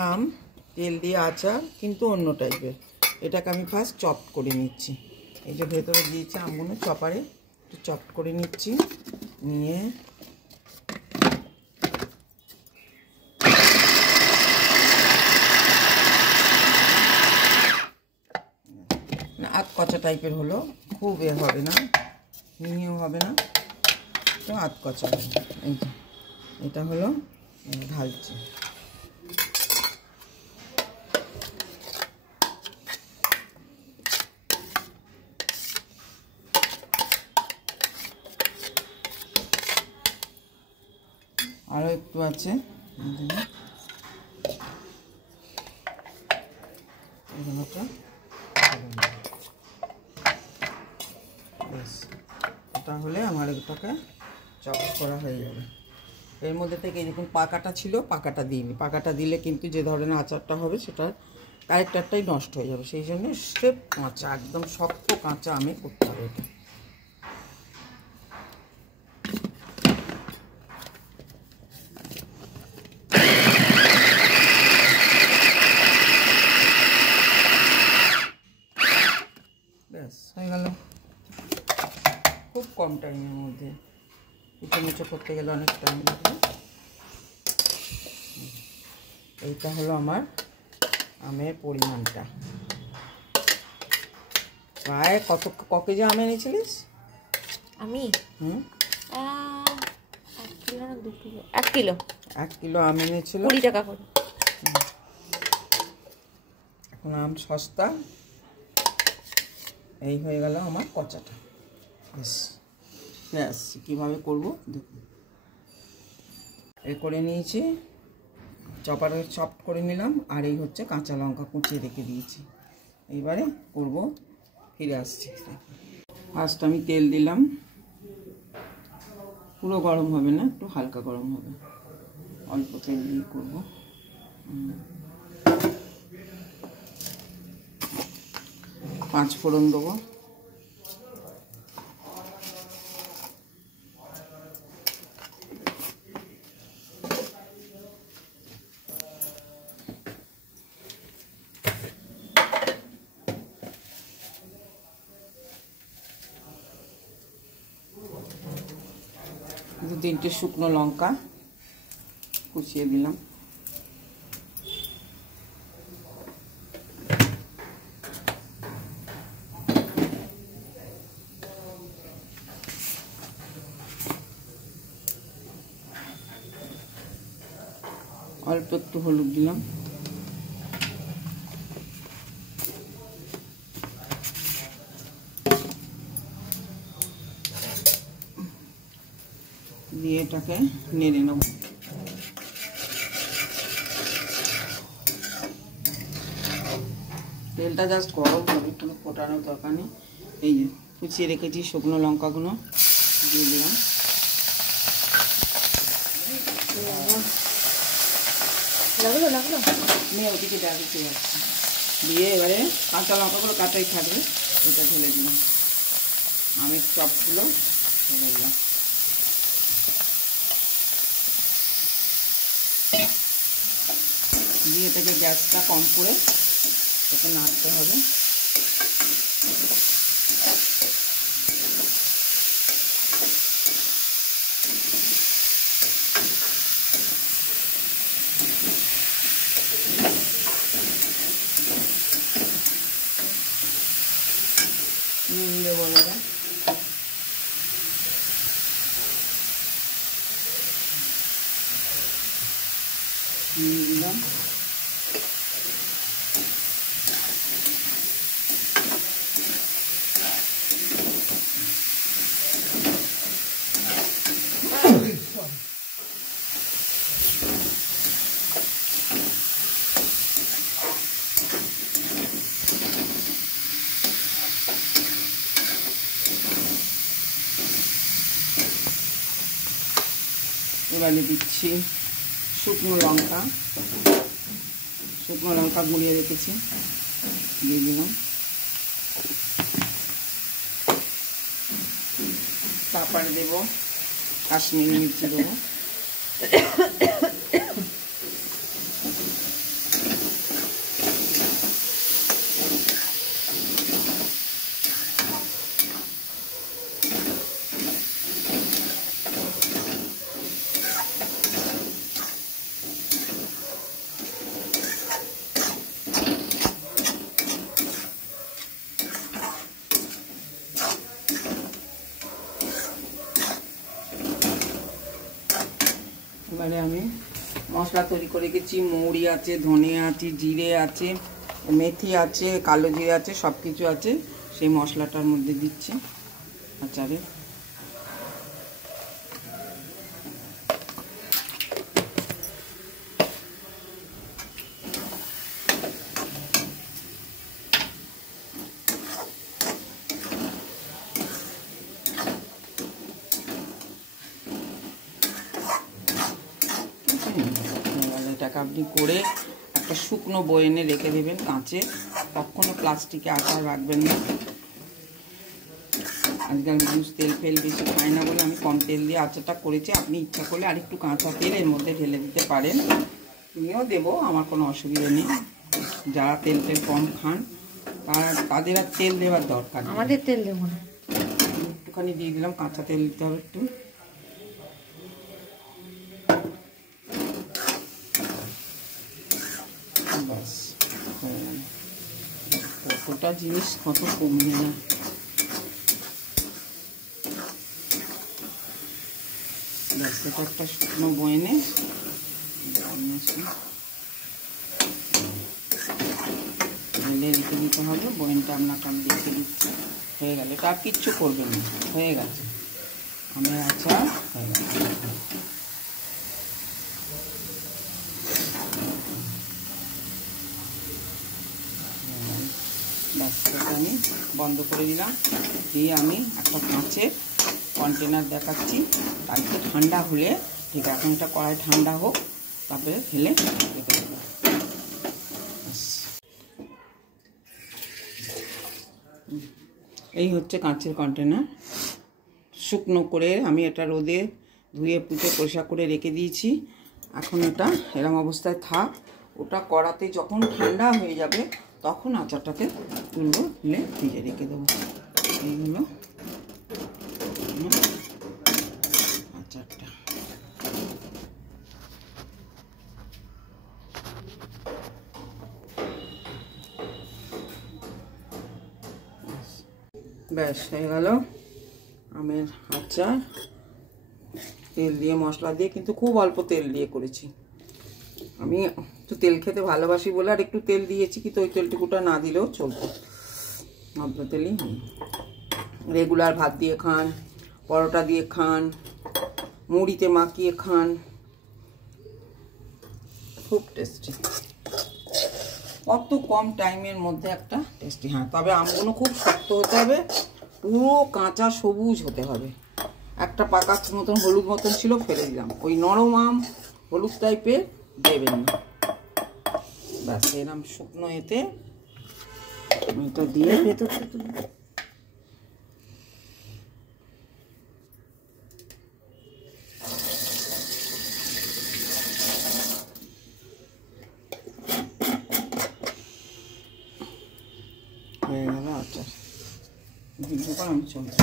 আম তেল দিয়ে আচার কিন্তু অন্য টাইপের। এটাকে আমি ফার্স্ট চপ করে নিচ্ছি। এই যে ভেতরে দিয়েছি আমগুলো চপারে একটু চপ করে নিচ্ছি। নিয়ে আধ কচা টাইপের হলো, খুব এ হবে না, মিহিও হবে না, তো আধ কচা হবে। এই যে এটা হলো, ঢালছি। আরও একটু আছে, বেশ, এটা হলে আমার এটাকে চপ করা হয়ে যাবে। এর মধ্যে থেকে এরকম পাকাটা ছিল, পাকাটা দিইনি। পাকাটা দিলে কিন্তু যে ধরনের আচারটা হবে সেটার ক্যারেক্টারটাই নষ্ট হয়ে যাবে। সেই জন্য স্রেফ কাঁচা, একদম শক্ত কাঁচা আমে করতে হবে এটা। ব্যাস হয়ে গেল, খুব কম টাইমের মধ্যে। কুচো করতে গেলে অনেক টাইম লাগবে। এইটা হলো আমার আমের পরিমাণটা। প্রায় ক কেজি আম এনেছিলিস? আমি 1 কিলো আম এনেছিল, 20 টাকা করে। এখন আম সস্তা। এই হয়ে গেল আমার কচাটা। ব্যাস ব্যাস, কীভাবে করবো দেখুন। এই করে নিয়েছি, চপারে চপ করে নিলাম। আর এই হচ্ছে কাঁচা লঙ্কা কুচিয়ে রেখে দিয়েছি। এইবারে করব, ফিরে আসছি। ফার্স্ট আমি তেল দিলাম, পুরো গরম হবে না, একটু হালকা গরম হবে, অল্প তেল দিয়ে করবো। 5 ফোড়ন দেবো। তিনটে শুকনো লঙ্কা কুচিয়ে দিলাম। অল্প একটু হলুদ দিলাম। দিয়ে এটাকে নেড়ে নেব। তেলটা জাস্ট গরম হবে, কোনো ফোটানোর দরকার নেই। এই যে কুচিয়ে রেখেছি শুকনো লঙ্কাগুলো দিয়ে দিলাম। নিয়ে ওদিকে ডাকিতে যাচ্ছি। দিয়ে এবারে কাঁচা লঙ্কাগুলো কাটাই থাকবে, এটা ঢেলে দিলাম। আমের চপগুলো ঢেলে দিলাম। দিয়ে এটাকে গ্যাসটা কম করে এটাকে নাড়তে হবে। নিয়ে বলে দিলাম। এবারে দিচ্ছি শুকনো লঙ্কা গুঁড়িয়ে রেখেছি, দিয়ে দিলাম। তারপরে দেবো কাশ্মীরি মির্চি দেবো। এবারে আমি মশলা তৈরি করে রেখেছি। মৌরি আছে, ধনে আছে, জিরে আছে, মেথি আছে, কালো জিরে আছে, সব কিছু আছে। সেই মশলাটার মধ্যে দিচ্ছি আচারে। এটাকে আপনি করে একটা শুকনো বয়নে রেখে দেবেন কাঁচে, কখনো প্লাস্টিকে আচার রাখবেন না। আজকাল মানুষ তেল ফেল বেশি খায় না বলে আমি কম তেল দিয়ে আচারটা করেছি। আপনি ইচ্ছা করলে আরেকটু কাঁচা তেল এর মধ্যে ঢেলে দিতে পারেন, তুমিও দেবো, আমার কোনো অসুবিধা নেই। যারা তেল ফেল কম খান তাদের আর তেল দেওয়ার দরকার নেই। আমাদের তেল দেবো না, একটুখানি দিয়ে দিলাম, কাঁচা তেল দিতে হবে একটু। ব্যাস, কতটা জিনিস কত কমবে না। ব্যাস, এটা একটা শুকনো বয়নে ঢেলে রেখে দিতে হবে। বয়নটা আপনাকে আমি রেখে দিচ্ছি। হয়ে গেল, এটা আর কিচ্ছু করবেন না, হয়ে গেছে আমের আচার হয়ে গেছে। ব্যাস, এটা আমি বন্ধ করে দিলাম। দিয়ে আমি একটা কাঁচের কন্টেনার দেখাচ্ছি, তারপরে ঠান্ডা হলে, ঠিক এখন এটা কড়াই ঠান্ডা হোক, তারপরে ফেলে রেখে দেবো। এই হচ্ছে কাঁচের কন্টেনার। শুকনো করে আমি এটা রোদে ধুয়ে পুঁতে পরিষ্কার করে রেখে দিয়েছি। এখন এটা এরকম অবস্থায় থাক। ওটা কড়াতে যখন ঠান্ডা হয়ে যাবে তখন আচারটাকে তুলবো, তুলে ফ্রিজে রেখে দেবো। এইগুলো আচারটা। ব্যাস, হয়ে গেল আমের আচার। তেল দিয়ে, মশলা দিয়ে, কিন্তু খুব অল্প তেল দিয়ে করেছি। আমি একটু তেল খেতে ভালোবাসি বলে আর একটু তেল দিয়েছি, কিন্তু ওই তেলটুকুটা না দিলেও চলতো। অল্প তেলই রেগুলার ভাত দিয়ে খান, পরোটা দিয়ে খান, মুড়িতে মাখিয়ে খান, খুব টেস্টি। কত কম টাইমের মধ্যে একটা টেস্টি। হ্যাঁ, তবে আমগুলো খুব শক্ত হতে হবে, পুরো কাঁচা সবুজ হতে হবে। একটা পাকা মতন হলুদ মতন ছিল, ফেলে দিলাম। ওই নরম আম হলুদ টাইপের দেবেন না। ব্যাস, এরকম শুকনো এতে এটা দিয়ে হয়ে গেল আচার। ভিডিও করে আমি চলছি।